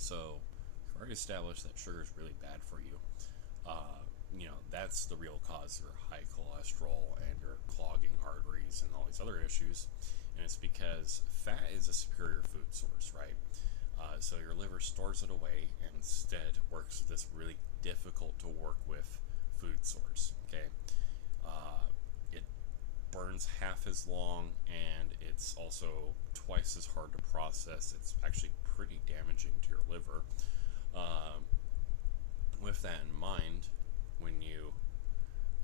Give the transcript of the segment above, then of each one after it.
So we've already established that sugar is really bad for you. That's the real cause of your high cholesterol and your clogging arteries and all these other issues. And it's because fat is a superior food source, right? So your liver stores it away and instead works with this really difficult to work with food source. Okay, it burns half as long and it's also twice as hard to process. It's actually pretty damaging to your liver. Um, with that in mind, when you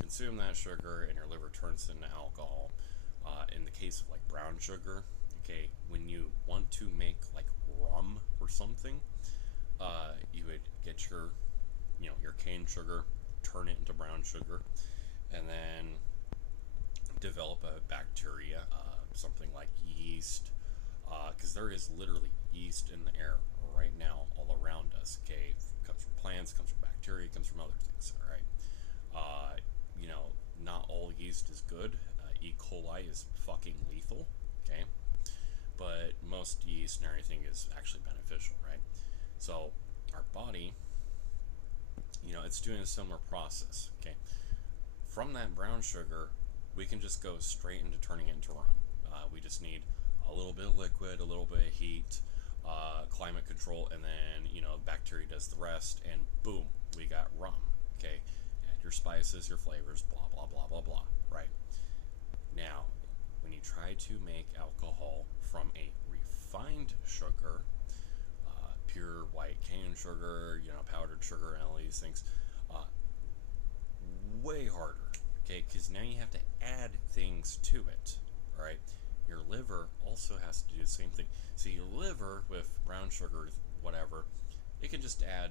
consume that sugar and your liver turns into alcohol, in the case of like brown sugar, okay, when you want to make like rum or something, you would get your cane sugar, turn it into brown sugar, and then develop a bacteria, something like yeast, because there is literally yeast in the air right now all around us. Okay, it comes from plants, comes from bacteria, comes from other things. All right, not all yeast is good. E. coli is fucking lethal. Okay, but most yeast and everything is actually beneficial, right? So our body, it's doing a similar process. Okay, from that brown sugar, we can just go straight into turning it into rum. We just need a little bit of liquid, a little bit of heat, climate control, and then bacteria does the rest, and boom, we got rum. Okay, add your spices, your flavors, blah blah blah blah blah. Right now, when you try to make alcohol from a refined sugar, pure white cane sugar, powdered sugar, and all these things, uh, way harder. Okay, because now you have to add things to it. All right, your liver also has to do the same thing. So your liver with brown sugar, whatever, it can just add,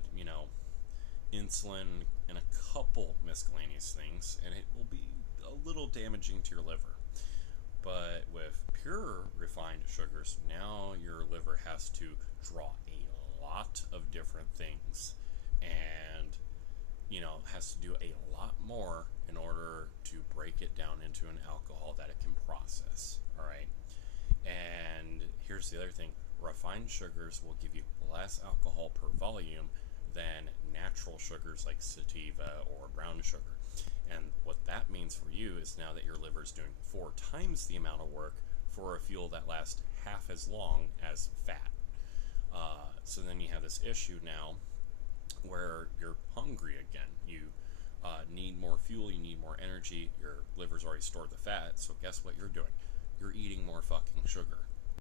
insulin and a couple miscellaneous things, and it will be a little damaging to your liver. But with pure refined sugars, now your liver has to draw a lot of different things and has to do a lot more in order to break it down into an alcohol that it can process. All right. And here's the other thing: refined sugars will give you less alcohol per volume than natural sugars like sativa or brown sugar. And what that means for you is now that your liver is doing 4 times the amount of work for a fuel that lasts half as long as fat. So then you have this issue now where you're hungry again. You need more fuel, you need more energy. Your liver's already stored the fat, so guess what you're doing? You're eating more fucking sugar.